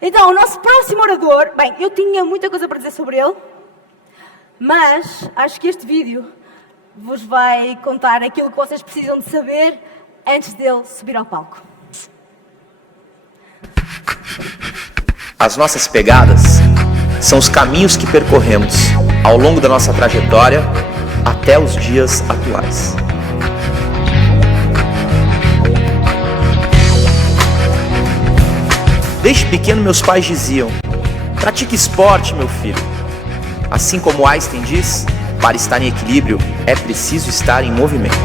Então, o nosso próximo orador, bem, eu tinha muita coisa para dizer sobre ele, mas acho que este vídeo vos vai contar aquilo que vocês precisam de saber antes dele subir ao palco. As nossas pegadas são os caminhos que percorremos ao longo da nossa trajetória até os dias atuais. Desde pequeno meus pais diziam: pratique esporte, meu filho. Assim como Einstein diz, para estar em equilíbrio é preciso estar em movimento.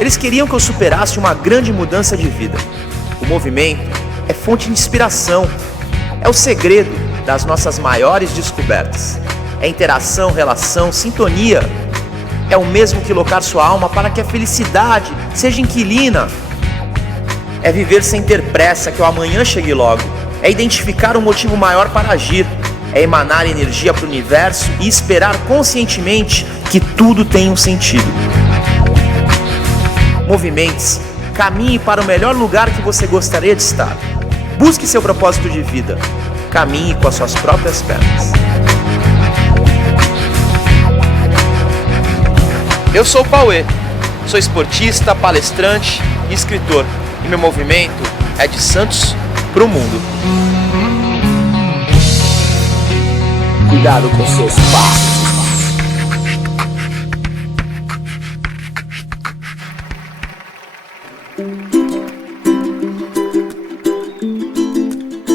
Eles queriam que eu superasse uma grande mudança de vida. O movimento é fonte de inspiração, é o segredo das nossas maiores descobertas. É interação, relação, sintonia. É o mesmo que locar sua alma para que a felicidade seja inquilina. É viver sem ter pressa, que o amanhã chegue logo. É identificar um motivo maior para agir. É emanar energia para o universo e esperar conscientemente que tudo tem um sentido. Movimente-se, caminhe para o melhor lugar que você gostaria de estar. Busque seu propósito de vida. Caminhe com as suas próprias pernas. Eu sou o Pauê, sou esportista, palestrante e escritor. E meu movimento é de Santos pro mundo. Cuidado com seus passos.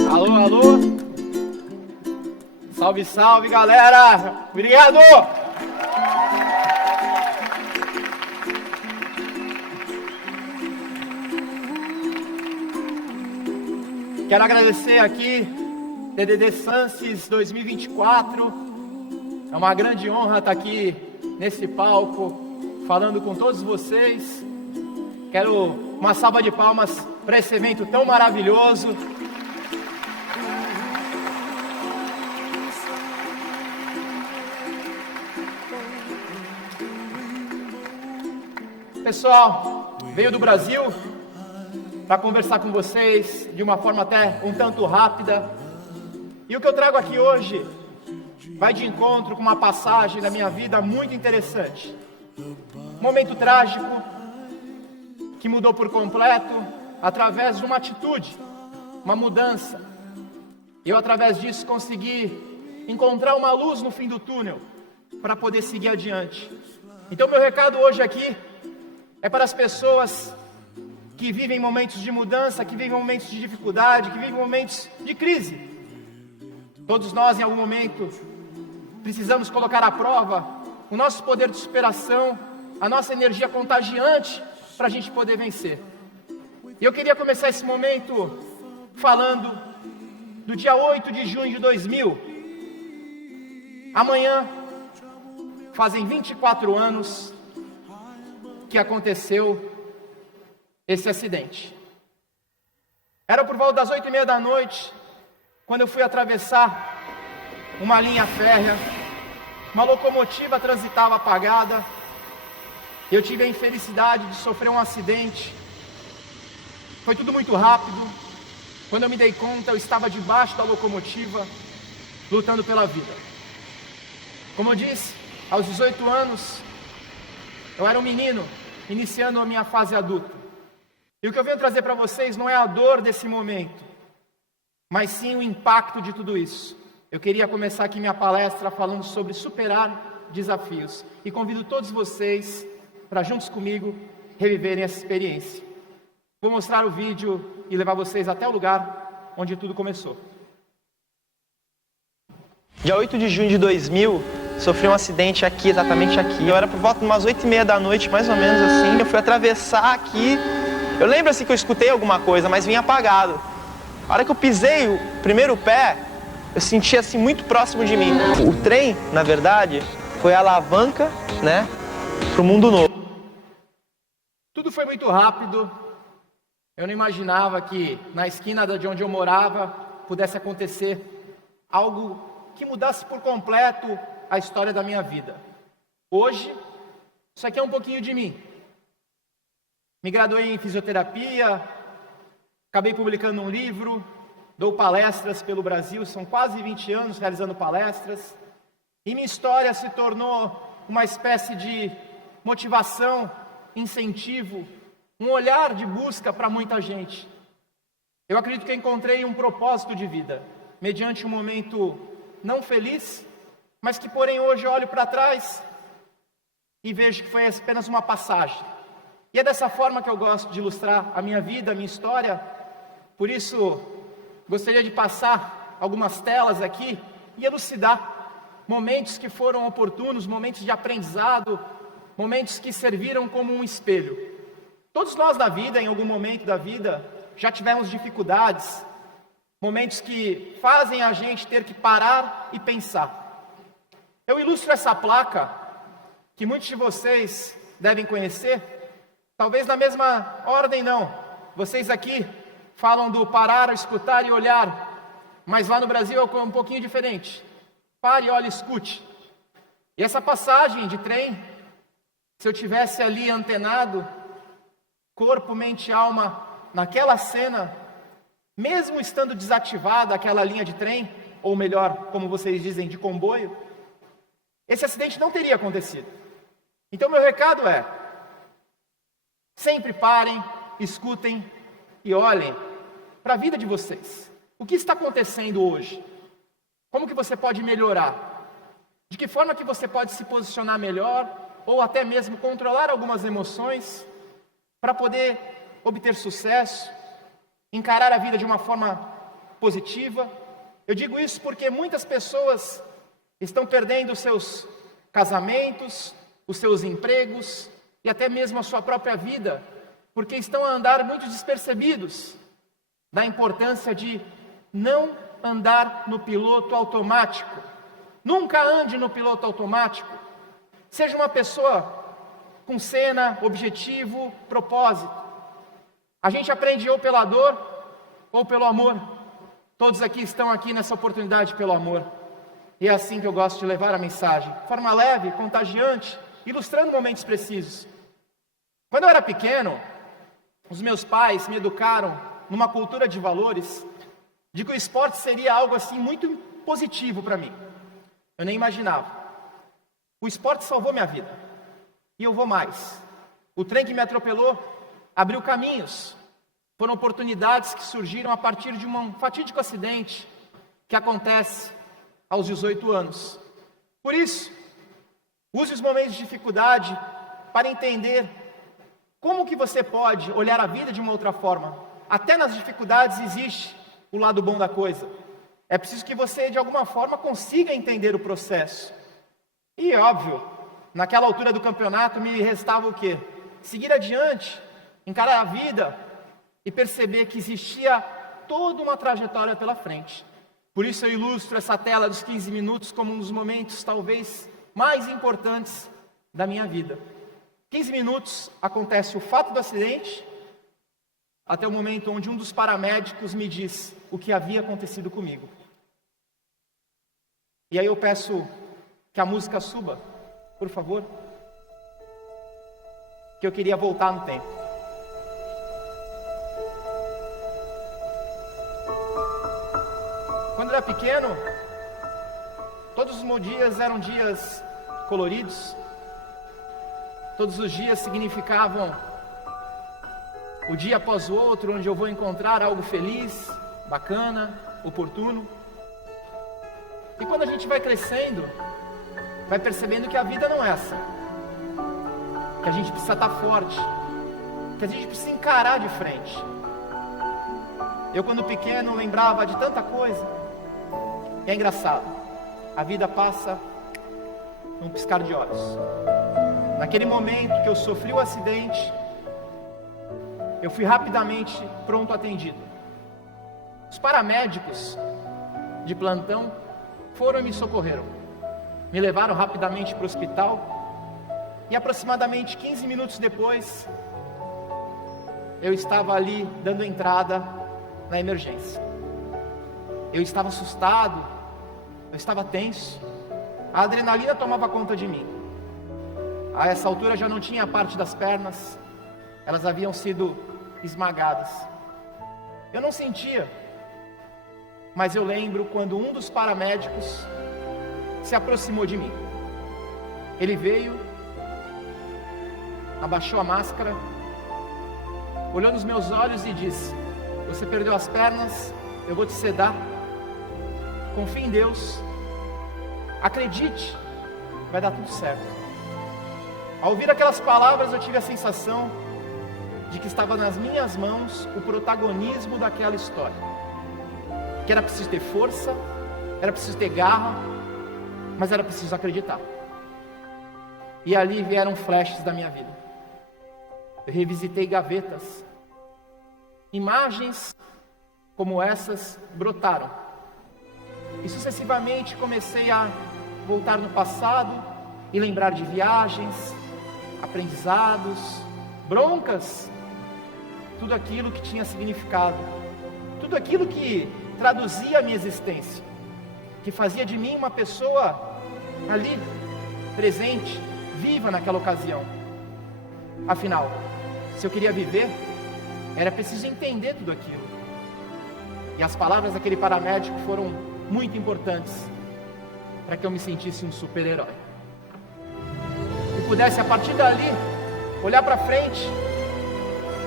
Alô, alô. Salve, salve, galera. Obrigado. Quero agradecer aqui, TDD Sances 2024. É uma grande honra estar aqui nesse palco, falando com todos vocês. Quero uma salva de palmas para esse evento tão maravilhoso. Pessoal, veio do Brasil para conversar com vocês de uma forma até um tanto rápida. E o que eu trago aqui hoje vai de encontro com uma passagem da minha vida muito interessante. Um momento trágico que mudou por completo através de uma atitude, uma mudança. Eu, através disso, consegui encontrar uma luz no fim do túnel para poder seguir adiante. Então, meu recado hoje aqui é para as pessoas que vivem momentos de mudança, que vivem momentos de dificuldade, que vivem momentos de crise. Todos nós, em algum momento, precisamos colocar à prova o nosso poder de superação, a nossa energia contagiante, para a gente poder vencer. E eu queria começar esse momento falando do dia 8 de junho de 2000. Amanhã, fazem 24 anos que aconteceu esse acidente. Era por volta das 8h30 da noite, quando eu fui atravessar uma linha férrea. Uma locomotiva transitava apagada. Eu tive a infelicidade de sofrer um acidente. Foi tudo muito rápido. Quando eu me dei conta, eu estava debaixo da locomotiva, lutando pela vida. Como eu disse, aos 18 anos, eu era um menino, iniciando a minha fase adulta. E o que eu venho trazer para vocês não é a dor desse momento, mas sim o impacto de tudo isso. Eu queria começar aqui minha palestra falando sobre superar desafios. E convido todos vocês para, juntos comigo, reviverem essa experiência. Vou mostrar o vídeo e levar vocês até o lugar onde tudo começou. Dia 8 de junho de 2000, sofri um acidente aqui, exatamente aqui. Eu era por volta de umas 8h30 da noite, mais ou menos assim. Eu fui atravessar aqui. Eu lembro assim que eu escutei alguma coisa, mas vinha apagado. A hora que eu pisei o primeiro pé, eu senti assim muito próximo de mim. O trem, na verdade, foi a alavanca, né, para o mundo novo. Tudo foi muito rápido. Eu não imaginava que na esquina de onde eu morava pudesse acontecer algo que mudasse por completo a história da minha vida. Hoje, isso aqui é um pouquinho de mim. Me graduei em fisioterapia, acabei publicando um livro, dou palestras pelo Brasil, são quase 20 anos realizando palestras, e minha história se tornou uma espécie de motivação, incentivo, um olhar de busca para muita gente. Eu acredito que encontrei um propósito de vida, mediante um momento não feliz, mas que porém hoje olho para trás e vejo que foi apenas uma passagem. E é dessa forma que eu gosto de ilustrar a minha vida, a minha história. Por isso, gostaria de passar algumas telas aqui e elucidar momentos que foram oportunos, momentos de aprendizado, momentos que serviram como um espelho. Todos nós na vida, em algum momento da vida, já tivemos dificuldades, momentos que fazem a gente ter que parar e pensar. Eu ilustro essa placa, que muitos de vocês devem conhecer, talvez na mesma ordem não. Vocês aqui falam do parar, escutar e olhar, mas lá no Brasil é um pouquinho diferente. Pare, olhe, escute. E essa passagem de trem, se eu tivesse ali antenado, corpo, mente e alma, naquela cena, mesmo estando desativada aquela linha de trem, ou melhor, como vocês dizem, de comboio, esse acidente não teria acontecido. Então meu recado é: sempre parem, escutem e olhem para a vida de vocês. O que está acontecendo hoje? Como que você pode melhorar? De que forma que você pode se posicionar melhor, ou até mesmo controlar algumas emoções, para poder obter sucesso, encarar a vida de uma forma positiva? Eu digo isso porque muitas pessoas estão perdendo os seus casamentos, os seus empregos e até mesmo a sua própria vida, porque estão a andar muito despercebidos da importância de não andar no piloto automático. Nunca ande no piloto automático. Seja uma pessoa com cena, objetivo, propósito. A gente aprende ou pela dor ou pelo amor. Todos aqui estão aqui nessa oportunidade pelo amor. E é assim que eu gosto de levar a mensagem. De forma leve, contagiante, ilustrando momentos precisos. Quando eu era pequeno, os meus pais me educaram numa cultura de valores, de que o esporte seria algo assim muito positivo para mim. Eu nem imaginava. O esporte salvou minha vida. E eu vou mais. O trem que me atropelou abriu caminhos. Foram oportunidades que surgiram a partir de um fatídico acidente que acontece aos 18 anos. Por isso, use os momentos de dificuldade para entender como que você pode olhar a vida de uma outra forma. Até nas dificuldades existe o lado bom da coisa. É preciso que você, de alguma forma, consiga entender o processo. E, óbvio, naquela altura do campeonato me restava o quê? Seguir adiante, encarar a vida e perceber que existia toda uma trajetória pela frente. Por isso eu ilustro essa tela dos 15 minutos como um dos momentos talvez mais importantes da minha vida. 15 minutos acontece o fato do acidente, até o momento onde um dos paramédicos me diz o que havia acontecido comigo. E aí eu peço que a música suba, por favor, que eu queria voltar no tempo. Quando eu era pequeno, todos os meus dias eram dias coloridos. Todos os dias significavam o dia após o outro, onde eu vou encontrar algo feliz, bacana, oportuno. E quando a gente vai crescendo, vai percebendo que a vida não é essa. Que a gente precisa estar forte, que a gente precisa encarar de frente. Eu, quando pequeno, lembrava de tanta coisa. E é engraçado, a vida passa num piscar de olhos. Naquele momento que eu sofri o acidente, eu fui rapidamente pronto atendido. Os paramédicos de plantão foram e me socorreram. Me levaram rapidamente para o hospital. E aproximadamente 15 minutos depois, eu estava ali dando entrada na emergência. Eu estava assustado, eu estava tenso. A adrenalina tomava conta de mim. A essa altura já não tinha parte das pernas, elas haviam sido esmagadas. Eu não sentia mas eu lembro quando um dos paramédicos se aproximou de mim. Ele veio, abaixou a máscara, olhou nos meus olhos e disse: você perdeu as pernas, eu vou te sedar, confie em Deus, acredite, vai dar tudo certo. Ao ouvir aquelas palavras, eu tive a sensação de que estava nas minhas mãos o protagonismo daquela história, que era preciso ter força, era preciso ter garra, mas era preciso acreditar. E ali vieram flashes da minha vida. Eu revisitei gavetas, imagens como essas brotaram, e sucessivamente comecei a voltar no passado e lembrar de viagens, aprendizados, broncas, tudo aquilo que tinha significado, tudo aquilo que traduzia a minha existência, que fazia de mim uma pessoa ali, presente, viva naquela ocasião. Afinal, se eu queria viver, era preciso entender tudo aquilo. E as palavras daquele paramédico foram muito importantes para que eu me sentisse um super-herói. E pudesse, a partir dali, olhar para frente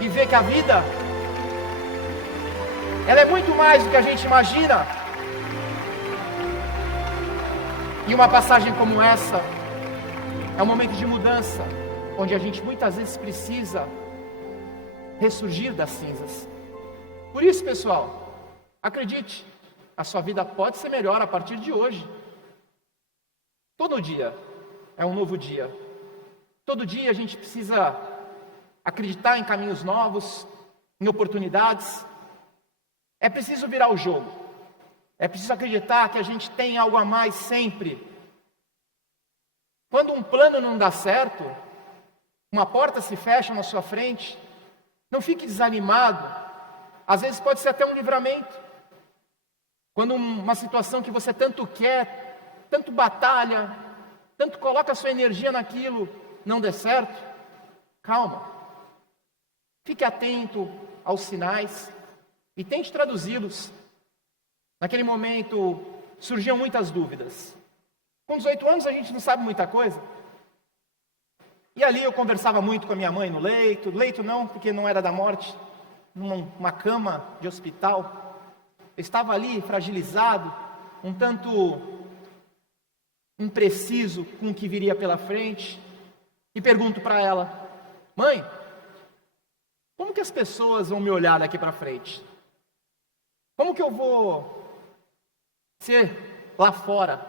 e ver que a vida, ela é muito mais do que a gente imagina. E uma passagem como essa é um momento de mudança, onde a gente muitas vezes precisa ressurgir das cinzas. Por isso, pessoal, acredite, a sua vida pode ser melhor a partir de hoje. Todo dia é um novo dia. Todo dia a gente precisa acreditar em caminhos novos, em oportunidades. É preciso virar o jogo. É preciso acreditar que a gente tem algo a mais sempre. Quando um plano não dá certo, uma porta se fecha na sua frente, não fique desanimado. Às vezes pode ser até um livramento. Quando uma situação que você tanto quer, tanto batalha, tanto coloca a sua energia naquilo, não der certo, calma. Fique atento aos sinais e tente traduzi-los. Naquele momento surgiam muitas dúvidas. Com 18 anos a gente não sabe muita coisa. E ali eu conversava muito com a minha mãe no leito. Leito não, porque não era da morte, numa cama de hospital. Eu estava ali fragilizado, um tanto impreciso com o que viria pela frente. E pergunto para ela: mãe, como que as pessoas vão me olhar daqui para frente? Como que eu vou ser lá fora,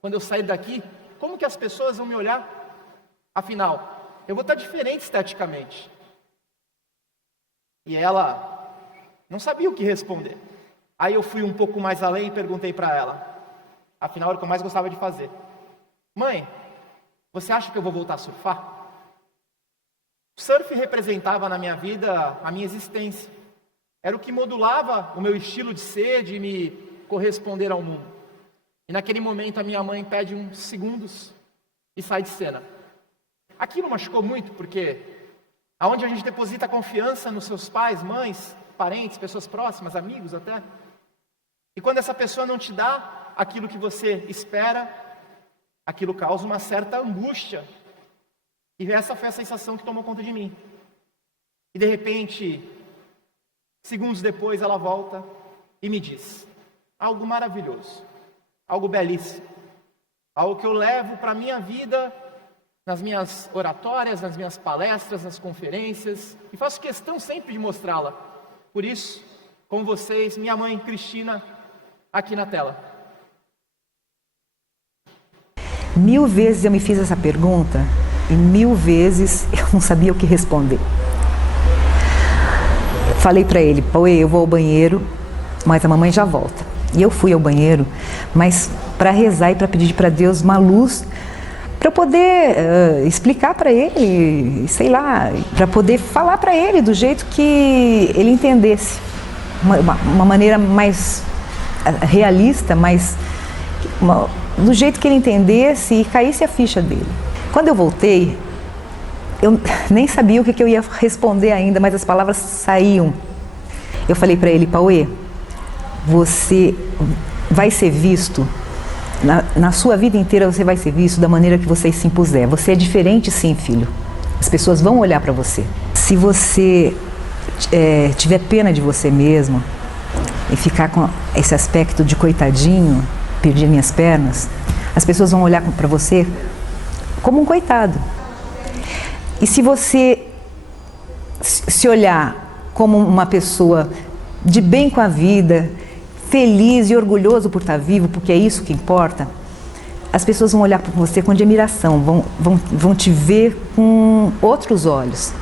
quando eu sair daqui? Como que as pessoas vão me olhar? Afinal, eu vou estar diferente esteticamente. E ela não sabia o que responder. Aí eu fui um pouco mais além e perguntei para ela. Afinal, era o que eu mais gostava de fazer. Mãe, você acha que eu vou voltar a surfar? O surf representava na minha vida a minha existência. Era o que modulava o meu estilo de ser, de me corresponder ao mundo. E naquele momento a minha mãe pede uns segundos e sai de cena. Aquilo machucou muito, porque aonde a gente deposita confiança nos seus pais, mães, parentes, pessoas próximas, amigos até. E quando essa pessoa não te dá aquilo que você espera, aquilo causa uma certa angústia. E essa foi a sensação que tomou conta de mim. E de repente, segundos depois, ela volta e me diz algo maravilhoso, algo belíssimo, algo que eu levo para a minha vida, nas minhas oratórias, nas minhas palestras, nas conferências, e faço questão sempre de mostrá-la. Por isso, com vocês, minha mãe Cristina, aqui na tela. 1000 vezes eu me fiz essa pergunta e 1000 vezes eu não sabia o que responder. Falei para ele: Pauê, eu vou ao banheiro, mas a mamãe já volta. E eu fui ao banheiro, mas para rezar e para pedir para Deus uma luz, para eu poder explicar para ele, sei lá, para poder falar para ele do jeito que ele entendesse, uma maneira mais realista, do jeito que ele entendesse e caísse a ficha dele. Quando eu voltei, eu nem sabia o que eu ia responder ainda, mas as palavras saíam. Eu falei para ele: Pauê, você vai ser visto, na sua vida inteira você vai ser visto da maneira que você se impuser. Você é diferente sim, filho. As pessoas vão olhar para você. Se você tiver pena de você mesmo e ficar com esse aspecto de coitadinho, perdi minhas pernas, as pessoas vão olhar para você como um coitado. E se você se olhar como uma pessoa de bem com a vida, feliz e orgulhoso por estar vivo, porque é isso que importa, as pessoas vão olhar para você com admiração, vão te ver com outros olhos.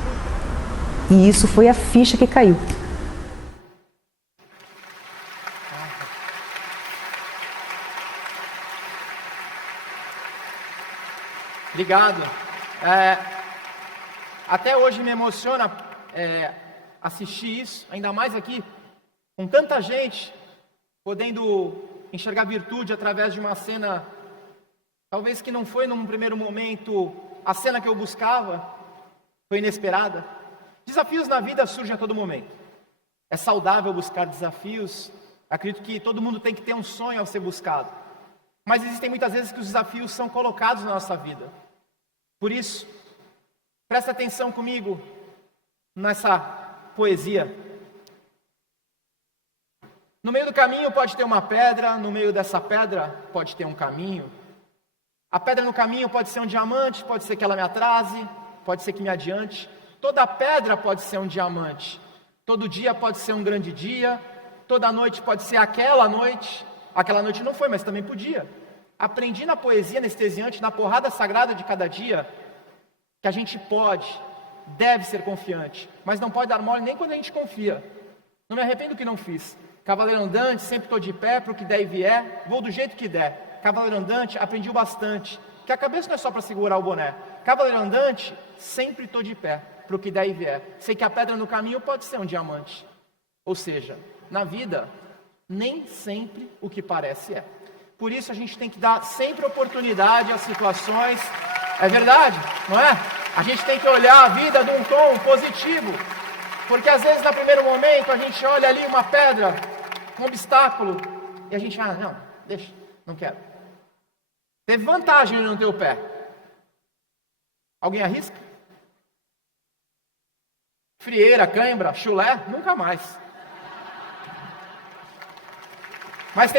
E isso foi a ficha que caiu. Obrigado. Até hoje me emociona assistir isso, ainda mais aqui, com tanta gente, podendo enxergar virtude através de uma cena, talvez que não foi num primeiro momento a cena que eu buscava, foi inesperada. Desafios na vida surgem a todo momento. É saudável buscar desafios. Acredito que todo mundo tem que ter um sonho ao ser buscado. Mas existem muitas vezes que os desafios são colocados na nossa vida. Por isso, presta atenção comigo nessa poesia. No meio do caminho pode ter uma pedra, no meio dessa pedra pode ter um caminho. A pedra no caminho pode ser um diamante, pode ser que ela me atrase, pode ser que me adiante. Toda pedra pode ser um diamante. Todo dia pode ser um grande dia. Toda noite pode ser aquela noite. Aquela noite não foi, mas também podia. Aprendi na poesia anestesiante, na porrada sagrada de cada dia, que a gente deve ser confiante, mas não pode dar mole nem quando a gente confia. Não me arrependo do que não fiz. Cavaleiro andante, sempre estou de pé para o que der e vier, vou do jeito que der. Cavaleiro andante, aprendi bastante, que a cabeça não é só para segurar o boné. Cavaleiro andante, sempre estou de pé para o que der e vier. Sei que a pedra no caminho pode ser um diamante. Ou seja, na vida, nem sempre o que parece é. Por isso a gente tem que dar sempre oportunidade às situações. É verdade, não é? A gente tem que olhar a vida de um tom positivo. Porque às vezes, no primeiro momento, a gente olha ali uma pedra, um obstáculo, e a gente, não, deixa, não quero. Teve vantagem em não ter o pé. Alguém arrisca? Frieira, cãibra, chulé? Nunca mais. Mas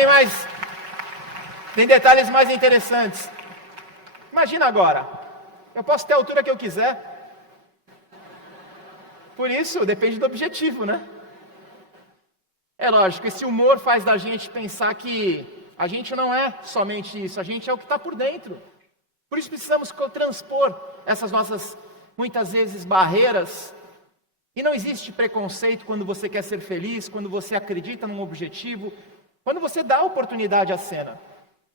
tem detalhes mais interessantes. Imagina agora, eu posso ter a altura que eu quiser. Por isso, depende do objetivo, né? É lógico, esse humor faz da gente pensar que a gente não é somente isso, a gente é o que está por dentro. Por isso precisamos transpor essas nossas, muitas vezes, barreiras. E não existe preconceito quando você quer ser feliz, quando você acredita num objetivo, quando você dá oportunidade à cena.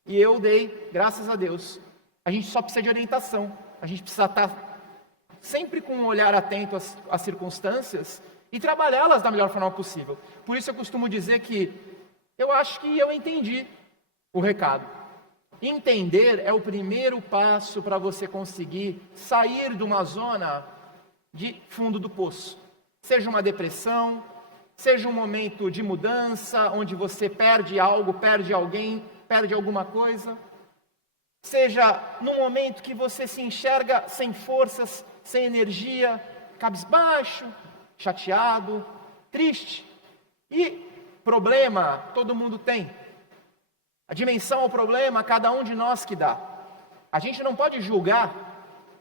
E eu dei, graças a Deus. A gente só precisa de orientação, a gente precisa estar sempre com um olhar atento às circunstâncias e trabalhá-las da melhor forma possível. Por isso eu costumo dizer que eu acho que eu entendi o recado. Entender é o primeiro passo para você conseguir sair de uma zona de fundo do poço. Seja uma depressão, seja um momento de mudança, onde você perde algo, perde alguém, perde alguma coisa. Seja num momento que você se enxerga sem forças, sem energia, cabisbaixo, chateado, triste. E problema todo mundo tem. A dimensão ao problema, cada um de nós que dá. A gente não pode julgar,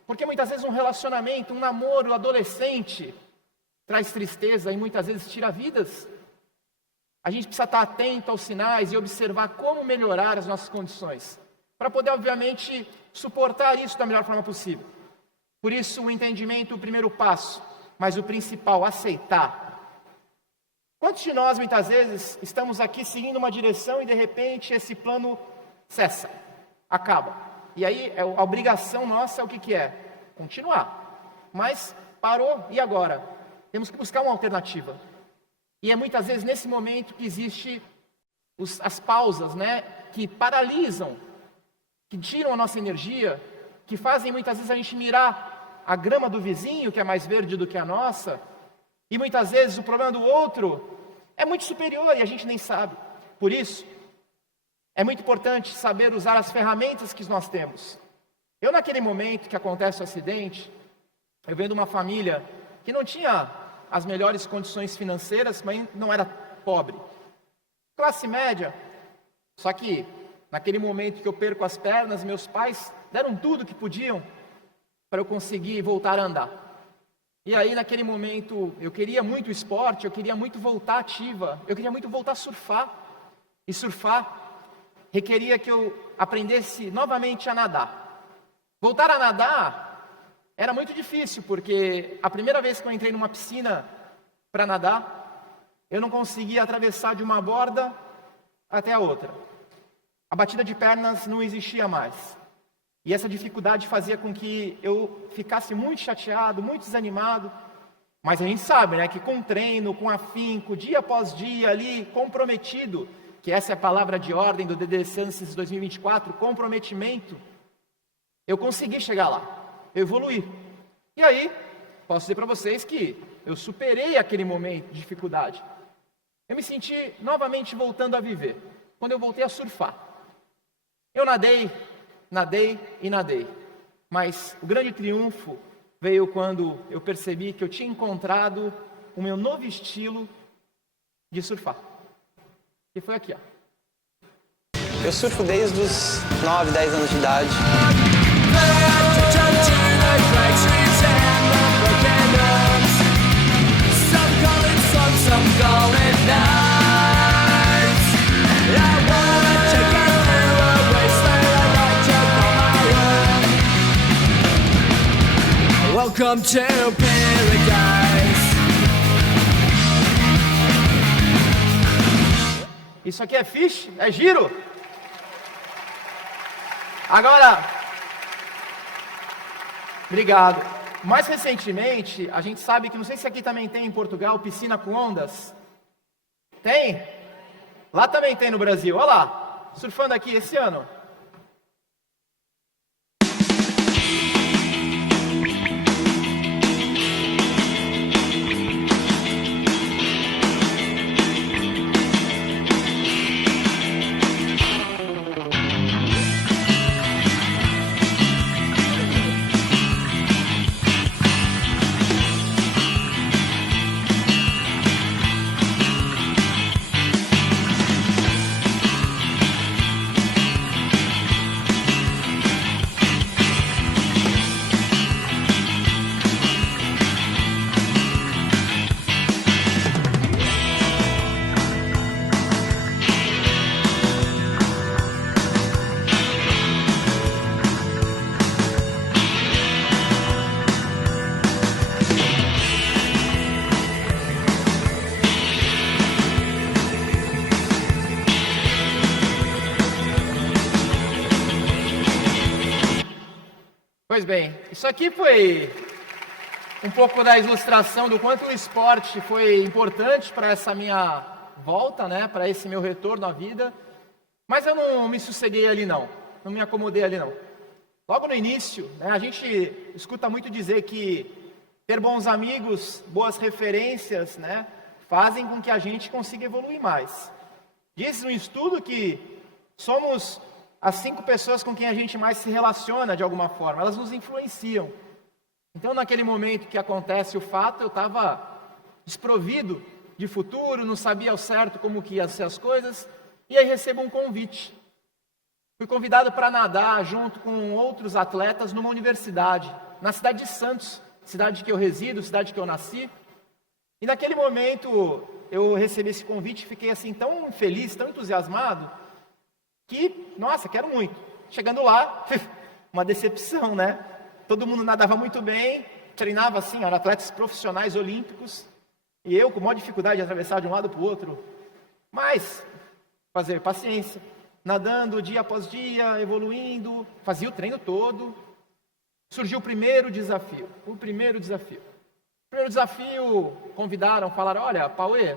porque muitas vezes um relacionamento, um namoro adolescente, traz tristeza e muitas vezes tira vidas. A gente precisa estar atento aos sinais e observar como melhorar as nossas condições, para poder, obviamente, suportar isso da melhor forma possível. Por isso, o entendimento é o primeiro passo, mas o principal, aceitar. Quantos de nós, muitas vezes, estamos aqui seguindo uma direção e, de repente, esse plano cessa, acaba. E aí, a obrigação nossa é o que é? Continuar. Mas parou, e agora? Temos que buscar uma alternativa. E é muitas vezes nesse momento que existe as pausas, né? Que paralisam, que tiram a nossa energia, que fazem muitas vezes a gente mirar a grama do vizinho, que é mais verde do que a nossa, e muitas vezes o problema do outro é muito superior e a gente nem sabe. Por isso, é muito importante saber usar as ferramentas que nós temos. Eu, naquele momento que acontece o acidente, eu venho de uma família que não tinha as melhores condições financeiras, mas não era pobre. Classe média. Só que, naquele momento que eu perco as pernas, meus pais deram tudo que podiam para eu conseguir voltar a andar. E aí, naquele momento, eu queria muito esporte, eu queria muito voltar ativa, eu queria muito voltar a surfar. E surfar requeria que eu aprendesse novamente a nadar. Voltar a nadar era muito difícil, porque a primeira vez que eu entrei numa piscina para nadar, eu não conseguia atravessar de uma borda até a outra. A batida de pernas não existia mais. E essa dificuldade fazia com que eu ficasse muito chateado, muito desanimado. Mas a gente sabe, né, que com treino, com afinco, dia após dia ali, comprometido, que essa é a palavra de ordem do DD Sunset 2024, comprometimento, eu consegui chegar lá, eu evoluí. E aí, posso dizer para vocês que eu superei aquele momento de dificuldade. Eu me senti novamente voltando a viver, quando eu voltei a surfar. Eu nadei, mas o grande triunfo veio quando eu percebi que eu tinha encontrado o meu novo estilo de surfar. E foi aqui, ó. Eu surfo desde os 9, 10 anos de idade. Welcome to paradise. Isso aqui é fish? É giro? Agora, obrigado. Mais recentemente, a gente sabe que, não sei se aqui também tem em Portugal, piscina com ondas. Tem? Lá também tem no Brasil. Olha lá, surfando aqui esse ano. Pois bem, isso aqui foi um pouco da ilustração do quanto o esporte foi importante para essa minha volta, né, para esse meu retorno à vida. Mas eu não me sosseguei ali não me acomodei ali não. Logo no início, né, a gente escuta muito dizer que ter bons amigos, boas referências, né, fazem com que a gente consiga evoluir mais. Diz um estudo que somos as 5 pessoas com quem a gente mais se relaciona de alguma forma, elas nos influenciam. Então, naquele momento que acontece o fato, eu estava desprovido de futuro, não sabia ao certo como que ia ser as coisas, e aí recebo um convite. Fui convidado para nadar junto com outros atletas numa universidade, na cidade de Santos, cidade que eu resido, cidade que eu nasci. E naquele momento eu recebi esse convite e fiquei assim tão feliz, tão entusiasmado, que, nossa, quero muito. Chegando lá, uma decepção, né? Todo mundo nadava muito bem, treinava assim, eram atletas profissionais olímpicos, e eu com maior dificuldade de atravessar de um lado para o outro. Mas, fazer paciência, nadando dia após dia, evoluindo, fazia o treino todo. Surgiu o primeiro desafio. O primeiro desafio, convidaram, falaram, olha, Pauê,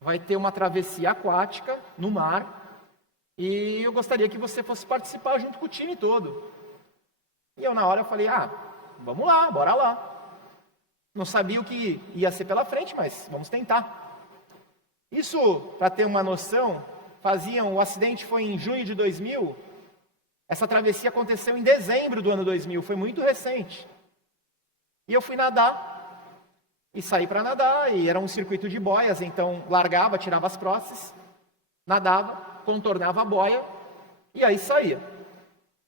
vai ter uma travessia aquática no mar, e eu gostaria que você fosse participar junto com o time todo. E eu na hora falei, vamos lá, bora lá. Não sabia o que ia ser pela frente, mas vamos tentar. Isso, para ter uma noção, o acidente foi em junho de 2000, essa travessia aconteceu em dezembro do ano 2000, foi muito recente. E eu fui nadar, e saí para nadar, e era um circuito de boias, então largava, tirava as próteses, nadava, contornava a boia, e aí saía.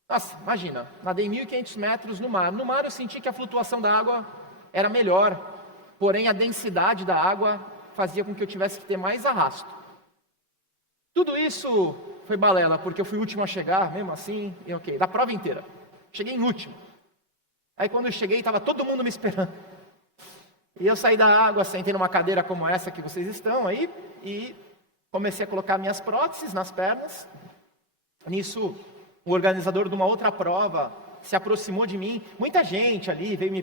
Nossa, imagina, nadei 1.500 metros no mar. No mar eu senti que a flutuação da água era melhor, porém a densidade da água fazia com que eu tivesse que ter mais arrasto. Tudo isso foi balela, porque eu fui o último a chegar, mesmo assim, e ok, da prova inteira. Cheguei em último. Aí quando eu cheguei, estava todo mundo me esperando. E eu saí da água, sentei numa cadeira como essa que vocês estão aí, e comecei a colocar minhas próteses nas pernas. Nisso, o organizador de uma outra prova se aproximou de mim. Muita gente ali veio me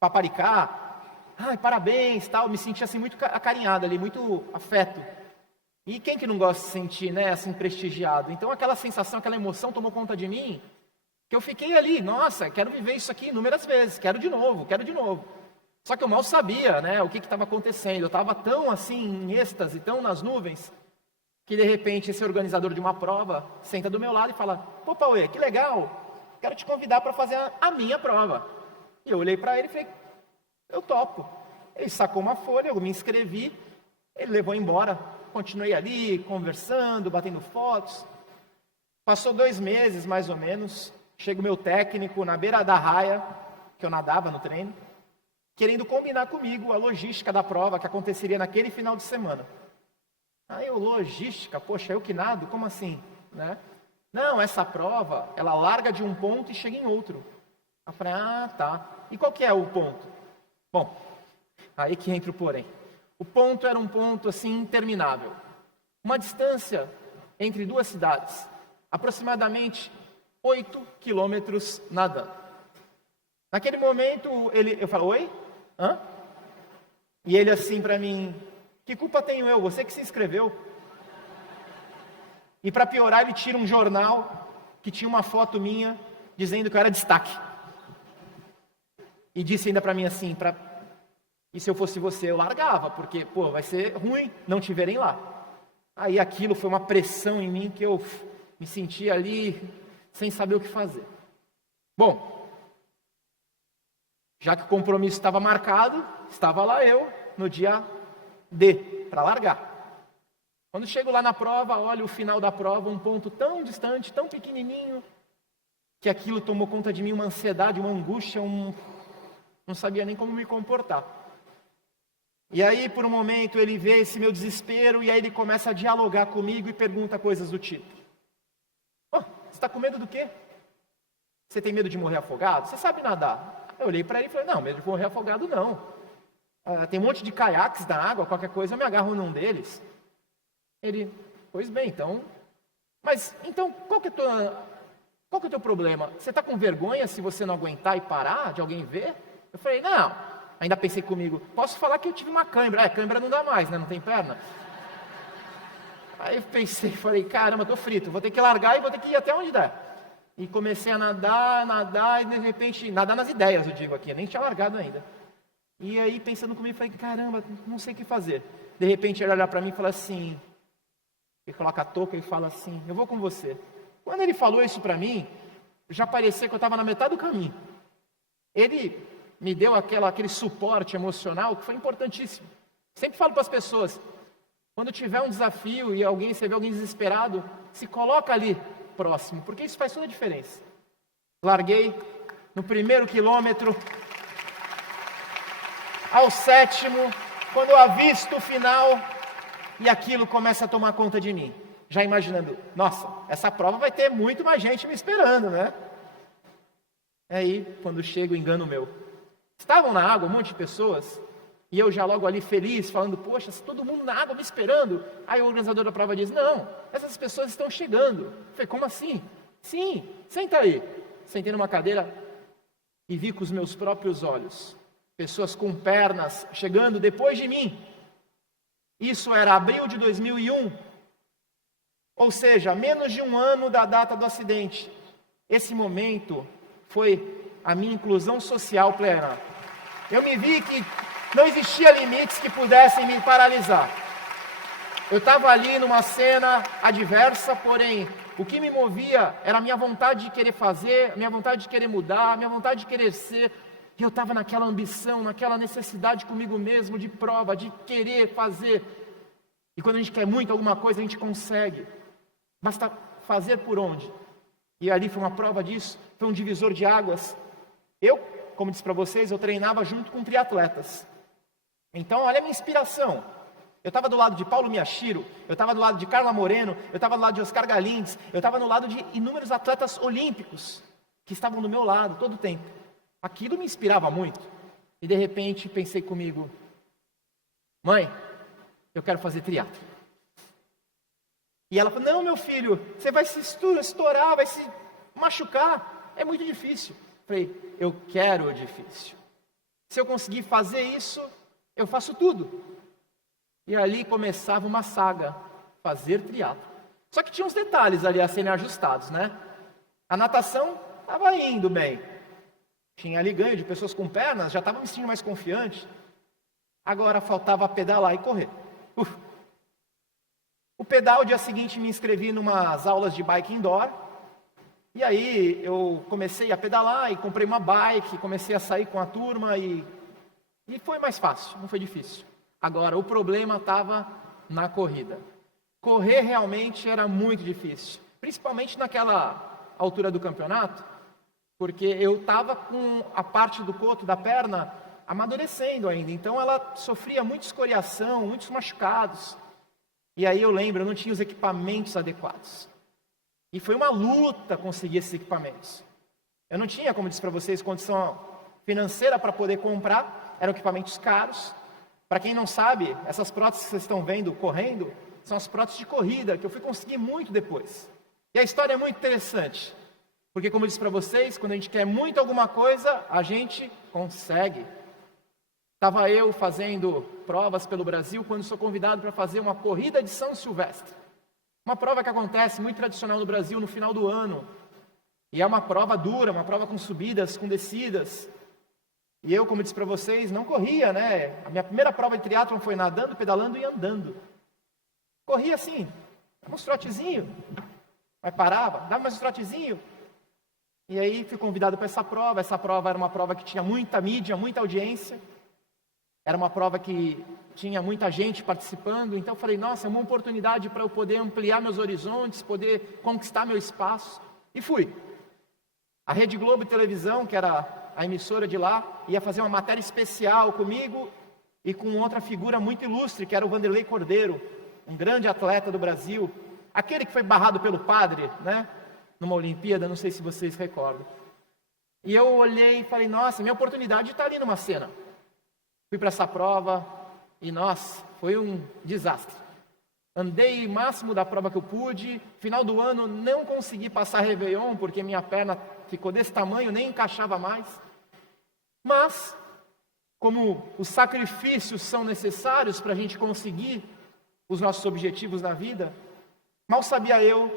paparicar. Ai, parabéns, tal. Me senti assim muito acarinhado ali, muito afeto. E quem que não gosta de se sentir, né, assim, prestigiado? Então aquela sensação, aquela emoção tomou conta de mim, que eu fiquei ali, nossa, quero viver isso aqui inúmeras vezes, quero de novo. Só que eu mal sabia, né, o que estava acontecendo. Eu estava tão assim, em êxtase, tão nas nuvens, que de repente esse organizador de uma prova senta do meu lado e fala: pô, Pauê, que legal, quero te convidar para fazer a minha prova. E eu olhei para ele e falei: eu topo. Ele sacou uma folha, eu me inscrevi, ele levou embora. Continuei ali, conversando, batendo fotos. Passou 2 meses, mais ou menos, chega o meu técnico na beira da raia, que eu nadava no treino, querendo combinar comigo a logística da prova que aconteceria naquele final de semana. Aí eu, logística, poxa, eu que nado? Como assim? Né? Não, essa prova, ela larga de um ponto e chega em outro. Eu falei: ah, tá. E qual que é o ponto? Bom, aí que entra o porém. O ponto era um ponto assim interminável. Uma distância entre 2 cidades, aproximadamente 8 quilômetros nadando. Naquele momento, eu falo: oi? Hã? E ele assim para mim: que culpa tenho eu? Você que se inscreveu. E para piorar, ele tira um jornal que tinha uma foto minha dizendo que eu era destaque. E disse ainda para mim assim: e se eu fosse você, eu largava, porque, pô, vai ser ruim não te verem lá. Aí aquilo foi uma pressão em mim que eu me senti ali sem saber o que fazer. Bom, já que o compromisso estava marcado, estava lá eu no dia D, para largar. Quando chego lá na prova, olho o final da prova, um ponto tão distante, tão pequenininho, que aquilo tomou conta de mim, uma ansiedade, uma angústia, não sabia nem como me comportar. E aí, por um momento, ele vê esse meu desespero, e aí ele começa a dialogar comigo e pergunta coisas do tipo: oh, você está com medo do quê? Você tem medo de morrer afogado? Você sabe nadar? Eu olhei para ele e falei: não, medo de morrer afogado não. Tem um monte de caiaques na água, qualquer coisa eu me agarro num deles. Ele: pois bem, então... Mas, então, qual que é o teu problema? Você está com vergonha se você não aguentar e parar de alguém ver? Eu falei: não. Ainda pensei comigo: posso falar que eu tive uma cãibra. Cãibra não dá mais, né? Não tem perna. Aí eu pensei, falei: caramba, tô frito. Vou ter que largar e vou ter que ir até onde der. E comecei a nadar, e de repente... Nadar nas ideias, eu digo aqui. Nem tinha largado ainda. E aí, pensando comigo, falei: caramba, não sei o que fazer. De repente, ele olha para mim e fala assim... Ele coloca a touca e fala assim: eu vou com você. Quando ele falou isso para mim, já parecia que eu estava na metade do caminho. Ele me deu aquele suporte emocional que foi importantíssimo. Sempre falo para as pessoas: quando tiver um desafio e você vê alguém desesperado, se coloca ali próximo, porque isso faz toda a diferença. Larguei no 1º quilômetro, ao 7º, quando eu avisto o final, e aquilo começa a tomar conta de mim. Já imaginando: nossa, essa prova vai ter muito mais gente me esperando, né? Aí, quando chega o engano meu. Estavam na água um monte de pessoas, e eu já logo ali feliz, falando: poxa, todo mundo na água me esperando. Aí o organizador da prova diz: não, essas pessoas estão chegando. Eu falei: como assim? Sim, senta aí. Sentei numa cadeira e vi com os meus próprios olhos pessoas com pernas chegando depois de mim. Isso era abril de 2001, ou seja, menos de um ano da data do acidente. Esse momento foi a minha inclusão social plena. Eu me vi que não existia limites que pudessem me paralisar. Eu estava ali numa cena adversa, porém, o que me movia era a minha vontade de querer fazer, a minha vontade de querer mudar, a minha vontade de querer ser. E eu estava naquela ambição, naquela necessidade comigo mesmo, de prova, de querer fazer. E quando a gente quer muito alguma coisa, a gente consegue. Basta fazer por onde. E ali foi uma prova disso, foi um divisor de águas. Eu, como disse para vocês, eu treinava junto com triatletas. Então, olha a minha inspiração. Eu estava do lado de Paulo Miyashiro, eu estava do lado de Carla Moreno, eu estava do lado de Oscar Galindes, eu estava no lado de inúmeros atletas olímpicos que estavam do meu lado todo o tempo. Aquilo me inspirava muito. E de repente pensei comigo, mãe, eu quero fazer triatlo. E ela falou, não, meu filho, você vai se estourar, vai se machucar, é muito difícil. Falei, eu quero o difícil. Se eu conseguir fazer isso, eu faço tudo. E ali começava uma saga, fazer triatlo. Só que tinha uns detalhes ali a serem ajustados, né? A natação estava indo bem. Tinha ali ganho de pessoas com pernas, já estava me sentindo mais confiante. Agora faltava pedalar e correr. O pedal, dia seguinte, me inscrevi em umas aulas de bike indoor. E aí eu comecei a pedalar e comprei uma bike, comecei a sair com a turma e foi mais fácil, não foi difícil. Agora, o problema estava na corrida. Correr realmente era muito difícil, principalmente naquela altura do campeonato, porque eu estava com a parte do coto da perna amadurecendo ainda, então ela sofria muita escoriação, muitos machucados. E aí eu lembro, eu não tinha os equipamentos adequados. E foi uma luta conseguir esses equipamentos. Eu não tinha, como disse para vocês, condição financeira para poder comprar, eram equipamentos caros. Para quem não sabe, essas próteses que vocês estão vendo correndo, são as próteses de corrida, que eu fui conseguir muito depois. E a história é muito interessante, porque como eu disse para vocês, quando a gente quer muito alguma coisa, a gente consegue. Estava eu fazendo provas pelo Brasil, quando sou convidado para fazer uma corrida de São Silvestre. Uma prova que acontece muito tradicional no Brasil no final do ano. E é uma prova dura, uma prova com subidas, com descidas. E eu, como disse para vocês, não corria, né? A minha primeira prova de triatlon foi nadando, pedalando e andando. Corria assim, dava uns trotezinhos, mas parava, dava mais um trotezinho. E aí fui convidado para essa prova. Essa prova era uma prova que tinha muita mídia, muita audiência. Era uma prova que tinha muita gente participando, então eu falei, nossa, é uma oportunidade para eu poder ampliar meus horizontes, poder conquistar meu espaço. E fui. A Rede Globo Televisão, que era a emissora de lá, ia fazer uma matéria especial comigo e com outra figura muito ilustre, que era o Vanderlei Cordeiro, um grande atleta do Brasil, aquele que foi barrado pelo padre, né, numa Olimpíada, não sei se vocês recordam. E eu olhei e falei, nossa, minha oportunidade está ali numa cena. Fui para essa prova e, nossa, foi um desastre. Andei o máximo da prova que eu pude. Final do ano não consegui passar Réveillon, porque minha perna ficou desse tamanho, nem encaixava mais. Mas, como os sacrifícios são necessários para a gente conseguir os nossos objetivos na vida, mal sabia eu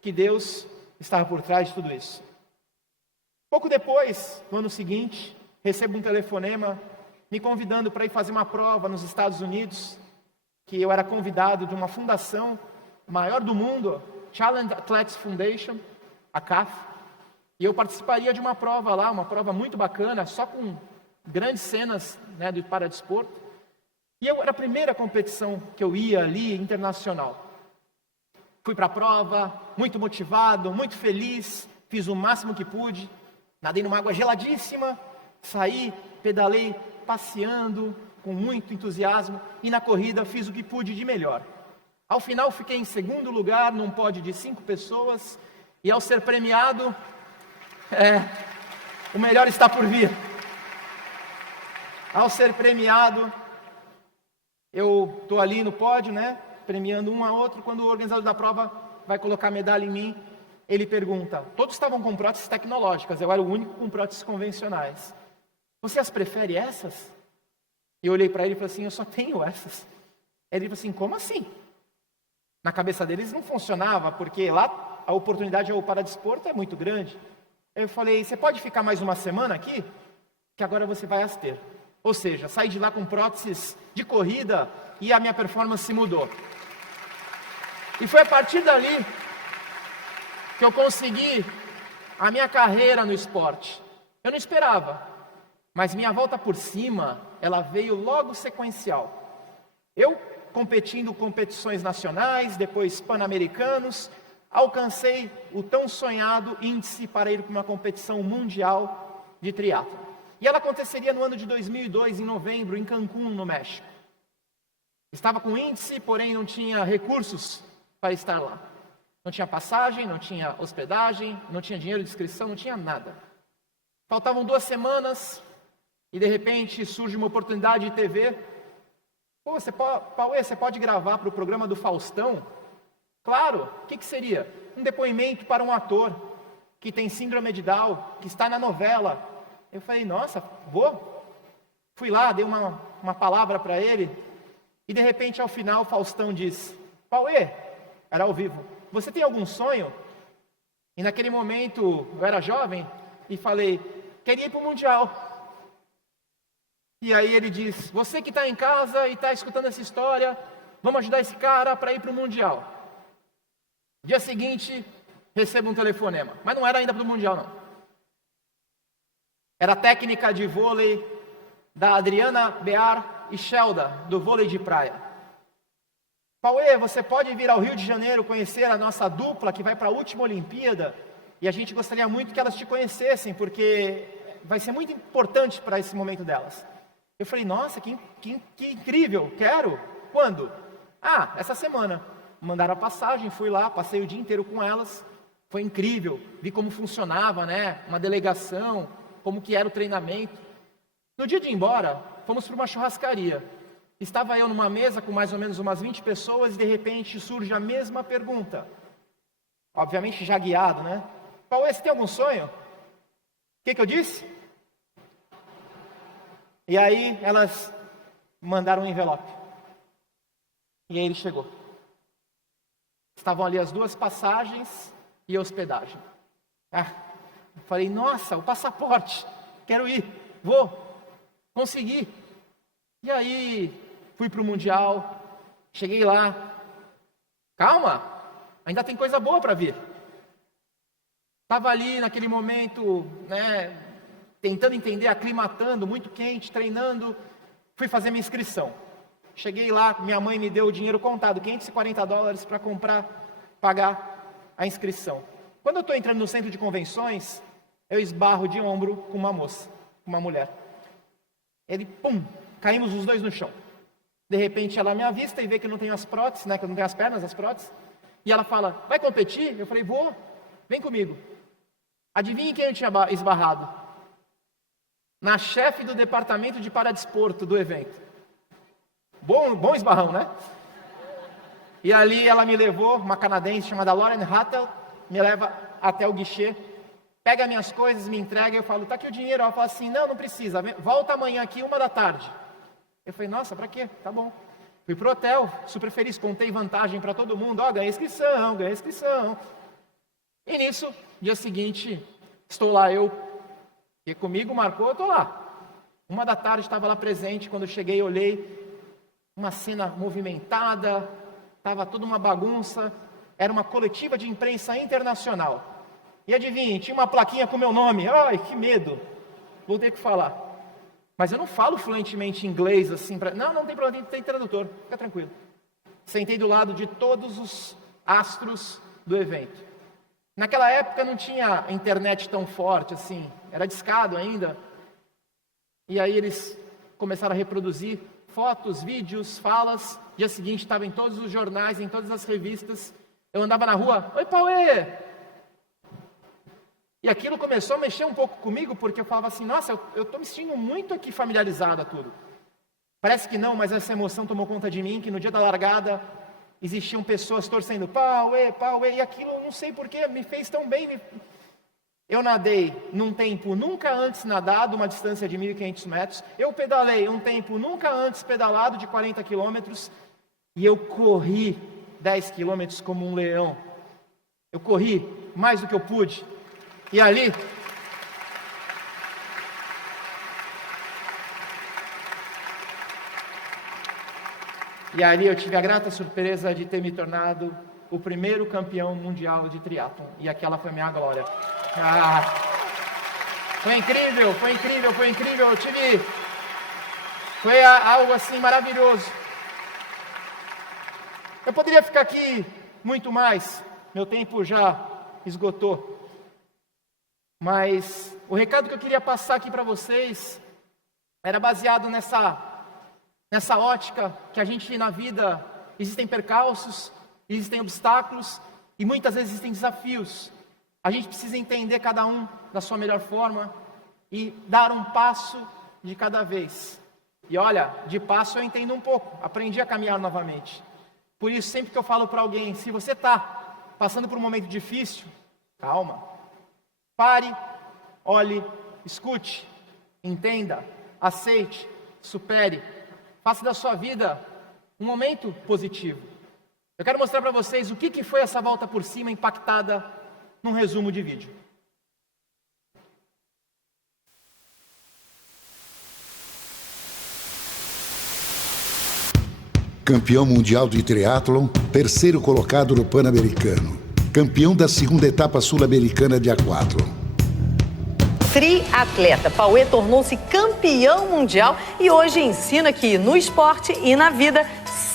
que Deus estava por trás de tudo isso. Pouco depois, no ano seguinte, recebo um telefonema me convidando para ir fazer uma prova nos Estados Unidos, que eu era convidado de uma fundação maior do mundo, Challenge Athletics Foundation, a CAF, e eu participaria de uma prova lá, uma prova muito bacana, só com grandes cenas, né, do paradesporto. E era a primeira competição que eu ia ali, internacional. Fui para a prova, muito motivado, muito feliz, fiz o máximo que pude, nadei numa água geladíssima, saí, pedalei, passeando com muito entusiasmo e na corrida fiz o que pude de melhor. Ao final fiquei em segundo lugar num pódio de 5 pessoas e ao ser premiado, o melhor está por vir. Ao ser premiado, eu estou ali no pódio, né, premiando um a outro. Quando o organizador da prova vai colocar a medalha em mim, ele pergunta, todos estavam com próteses tecnológicas, eu era o único com próteses convencionais. Você as prefere essas? Eu olhei para ele e falei assim, eu só tenho essas. Ele falou assim, como assim? Na cabeça deles não funcionava, porque lá a oportunidade ao paradesporto é muito grande. Eu falei, você pode ficar mais uma semana aqui? Que agora você vai as ter. Ou seja, saí de lá com próteses de corrida e a minha performance mudou. E foi a partir dali que eu consegui a minha carreira no esporte. Eu não esperava, mas minha volta por cima, ela veio logo sequencial. Eu competindo competições nacionais, depois pan-americanos, alcancei o tão sonhado índice para ir para uma competição mundial de triatlo. E ela aconteceria no ano de 2002, em novembro, em Cancún, no México. Estava com índice, porém não tinha recursos para estar lá. Não tinha passagem, não tinha hospedagem, não tinha dinheiro de inscrição, não tinha nada. Faltavam 2 semanas e de repente surge uma oportunidade de TV. Pô, Pauê, você pode gravar para o programa do Faustão? Claro, o que seria? Um depoimento para um ator que tem síndrome de Down, que está na novela. Eu falei, nossa, vou. Fui lá, dei uma palavra para ele e de repente ao final o Faustão diz, Pauê, era ao vivo, você tem algum sonho? E naquele momento eu era jovem e falei, queria ir para o Mundial. E aí ele diz, você que está em casa e está escutando essa história, vamos ajudar esse cara para ir para o Mundial. Dia seguinte, recebo um telefonema, mas não era ainda para o Mundial não. Era a técnica de vôlei da Adriana Bear e Shelda, do vôlei de praia. Pauê, você pode vir ao Rio de Janeiro conhecer a nossa dupla que vai para a última Olimpíada e a gente gostaria muito que elas te conhecessem, porque vai ser muito importante para esse momento delas. Eu falei, nossa, que incrível, quero. Quando? Ah, essa semana. Mandaram a passagem, fui lá, passei o dia inteiro com elas. Foi incrível, vi como funcionava, né? Uma delegação, como que era o treinamento. No dia de ir embora, fomos para uma churrascaria. Estava eu numa mesa com mais ou menos umas 20 pessoas e de repente surge a mesma pergunta. Obviamente já guiado, né? Pauê, você tem algum sonho? O que eu disse? E aí elas mandaram um envelope. E aí ele chegou. Estavam ali as 2 passagens e a hospedagem. Eu falei, nossa, o passaporte, quero ir, vou, consegui. E aí fui para o Mundial, cheguei lá, calma, ainda tem coisa boa para vir. Estava ali naquele momento, né, tentando entender, aclimatando, muito quente, treinando, fui fazer minha inscrição. Cheguei lá, minha mãe me deu o dinheiro contado, $540 para pagar a inscrição. Quando eu estou entrando no centro de convenções, eu esbarro de ombro com uma moça, com uma mulher. Ele, pum, caímos os 2 no chão. De repente ela me avista e vê que eu não tenho as próteses, né, que eu não tenho as pernas, as próteses. E ela fala, vai competir? Eu falei, vou, vem comigo. Adivinhe quem eu tinha esbarrado? Na chefe do departamento de paradesporto do evento. Bom esbarrão, né? E ali ela me levou, uma canadense chamada Lauren Hattel, me leva até o guichê, pega minhas coisas, me entrega, eu falo, tá aqui o dinheiro. Ela fala assim, não precisa, volta amanhã aqui, 1h. Eu falei, nossa, pra quê? Tá bom. Fui pro hotel, super feliz, contei vantagem para todo mundo, ganhei inscrição. E nisso, dia seguinte, estou lá eu, que comigo marcou, eu tô lá. 1h estava lá presente, quando eu cheguei, olhei, uma cena movimentada, estava toda uma bagunça, era uma coletiva de imprensa internacional. E adivinhe, tinha uma plaquinha com meu nome, ai, que medo, vou ter que falar. Mas eu não falo fluentemente inglês assim, não tem problema, tem tradutor, fica tranquilo. Sentei do lado de todos os astros do evento. Naquela época não tinha internet tão forte assim, era discado ainda. E aí eles começaram a reproduzir fotos, vídeos, falas. Dia seguinte estava em todos os jornais, em todas as revistas. Eu andava na rua, oi Pauê! E aquilo começou a mexer um pouco comigo, porque eu falava assim, nossa, eu estou me sentindo muito aqui familiarizado a tudo. Parece que não, mas essa emoção tomou conta de mim, que no dia da largada existiam pessoas torcendo, Pauê, e aquilo, não sei porquê, me fez tão bem. Eu nadei num tempo nunca antes nadado, uma distância de 1.500 metros. Eu pedalei um tempo nunca antes pedalado, de 40 quilômetros. E eu corri 10 quilômetros como um leão. Eu corri mais do que eu pude. E ali eu tive a grata surpresa de ter me tornado o primeiro campeão mundial de triatlon. E aquela foi a minha glória. Foi incrível, foi incrível, foi incrível. Foi algo assim maravilhoso. Eu poderia ficar aqui muito mais, meu tempo já esgotou. Mas o recado que eu queria passar aqui para vocês era baseado nessa ótica que a gente na vida existem percalços, existem obstáculos e muitas vezes existem desafios. A gente precisa entender cada um da sua melhor forma e dar um passo de cada vez. E olha, de passo eu entendo um pouco, aprendi a caminhar novamente. Por isso, sempre que eu falo para alguém, se você está passando por um momento difícil, calma. Pare, olhe, escute, entenda, aceite, supere. Faça da sua vida um momento positivo. Eu quero mostrar para vocês o que foi essa volta por cima impactada num resumo de vídeo. Campeão mundial de triatlon, terceiro colocado no Pan-Americano. Campeão da segunda etapa sul-americana de aquatlon. Triatleta, Pauê tornou-se campeão mundial e hoje ensina que no esporte e na vida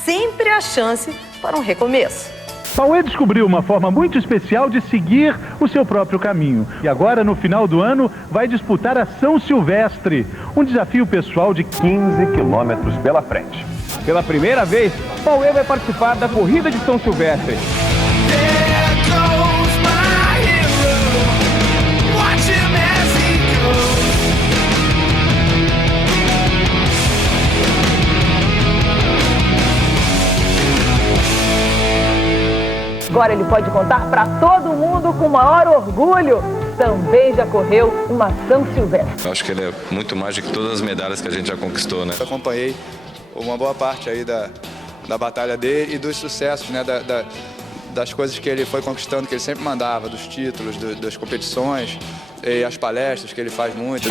sempre há chance para um recomeço. Pauê descobriu uma forma muito especial de seguir o seu próprio caminho. E agora, no final do ano, vai disputar a São Silvestre, um desafio pessoal de 15 quilômetros pela frente. Pela primeira vez, Pauê vai participar da Corrida de São Silvestre. Agora ele pode contar para todo mundo com o maior orgulho. Também já correu uma São Silvestre. Eu acho que ele é muito mais do que todas as medalhas que a gente já conquistou, né? Eu acompanhei uma boa parte aí da batalha dele e dos sucessos, né? Das coisas que ele foi conquistando, que ele sempre mandava, dos títulos, das competições e as palestras que ele faz muito.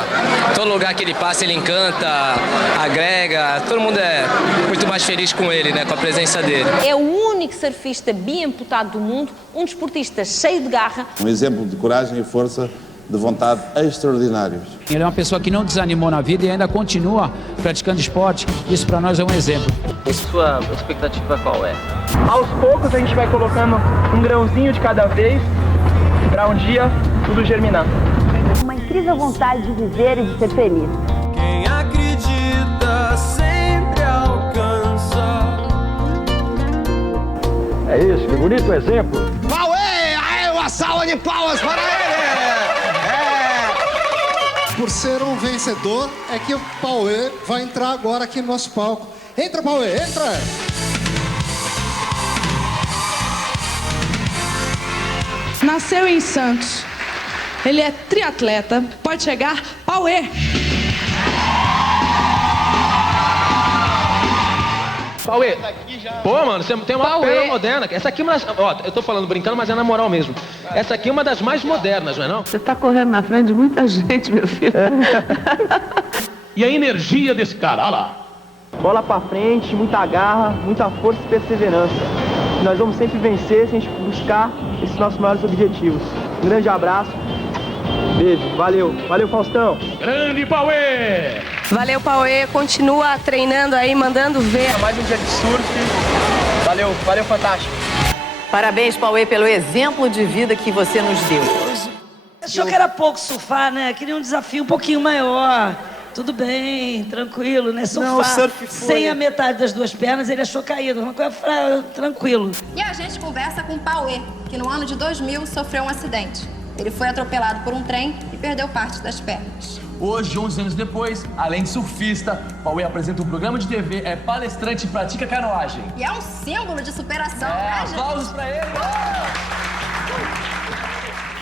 Todo lugar que ele passa, ele encanta, agrega, todo mundo é muito mais feliz com ele, né, com a presença dele. É o único surfista biamputado do mundo, um desportista cheio de garra. Um exemplo de coragem e força de vontade extraordinários. Ele é uma pessoa que não desanimou na vida e ainda continua praticando esporte. Isso para nós é um exemplo. E sua expectativa qual é? Aos poucos a gente vai colocando um grãozinho de cada vez para um dia tudo germinar. Uma incrível vontade de viver e de ser feliz. Quem acredita sempre alcança. É isso, que bonito exemplo. Pauê! Aê, uma salva de palmas para ele! Por ser um vencedor, é que o Pauê vai entrar agora aqui no nosso palco. Entra, Pauê, entra! Nasceu em Santos. Ele é triatleta. Pode chegar, Pauê! Pauê, pô, mano, você tem uma perna moderna. Essa aqui é uma das... Ó, eu tô falando brincando, mas é na moral mesmo. Essa aqui é uma das mais modernas, não é não? Você tá correndo na frente de muita gente, meu filho. E a energia desse cara, olha lá. Bola pra frente, muita garra, muita força e perseverança. Nós vamos sempre vencer se a gente buscar esses nossos maiores objetivos. Um grande abraço. Beijo, valeu. Valeu, Faustão. Grande Pauê! Valeu, Pauê. Continua treinando aí, mandando ver. Mais um dia de surf. Valeu, valeu, fantástico. Parabéns, Pauê, pelo exemplo de vida que você nos deu. Achou que era pouco surfar, né? Queria um desafio um pouquinho maior. Tudo bem, tranquilo, né? Surfar não, surf foi... sem a metade das duas pernas, ele achou caído. Uma coisa tranquilo. E a gente conversa com o Pauê, que no ano de 2000 sofreu um acidente. Ele foi atropelado por um trem e perdeu parte das pernas. Hoje, 11 anos depois, além de surfista, Pauê apresenta um programa de TV, é palestrante e pratica canoagem. E é um símbolo de superação, né, gente? Aplausos pra ele!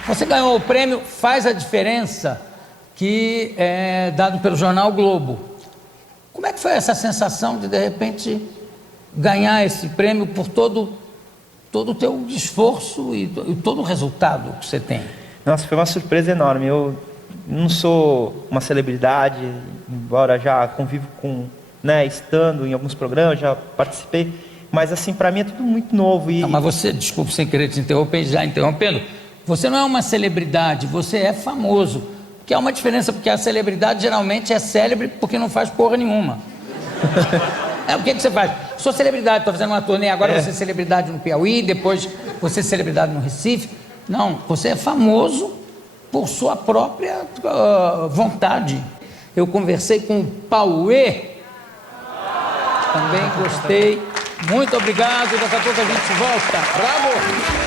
Você ganhou o prêmio Faz a Diferença, que é dado pelo jornal Globo. Como é que foi essa sensação de repente, ganhar esse prêmio por todo o teu esforço e todo o resultado que você tem? Nossa, foi uma surpresa enorme. Eu não sou uma celebridade, embora já convivo com, né, estando em alguns programas, já participei. Mas assim, para mim é tudo muito novo. E... Não, mas você, desculpe sem querer te interromper, já interrompendo, você não é uma celebridade, você é famoso. Que é uma diferença, porque a celebridade geralmente é célebre porque não faz porra nenhuma. O que você faz? Sou celebridade, estou fazendo uma turnê, agora você é celebridade no Piauí, depois você é celebridade no Recife. Não, você é famoso por sua própria vontade. Eu conversei com o Pauê, também gostei. Muito obrigado, daqui a pouco a gente volta. Bravo!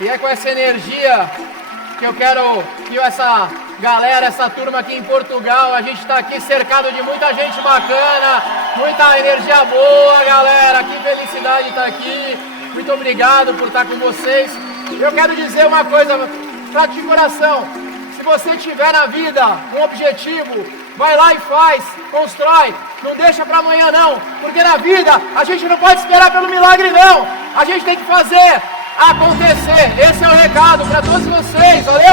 E é com essa energia que eu quero que essa galera, essa turma aqui em Portugal, a gente está aqui cercado de muita gente bacana, muita energia boa, galera. Que felicidade estar aqui. Muito obrigado por estar com vocês. Eu quero dizer uma coisa pra de coração. Se você tiver na vida um objetivo, vai lá e faz, constrói. Não deixa pra amanhã não, porque na vida a gente não pode esperar pelo milagre não. A gente tem que fazer acontecer. Esse é o recado para todos vocês. Valeu!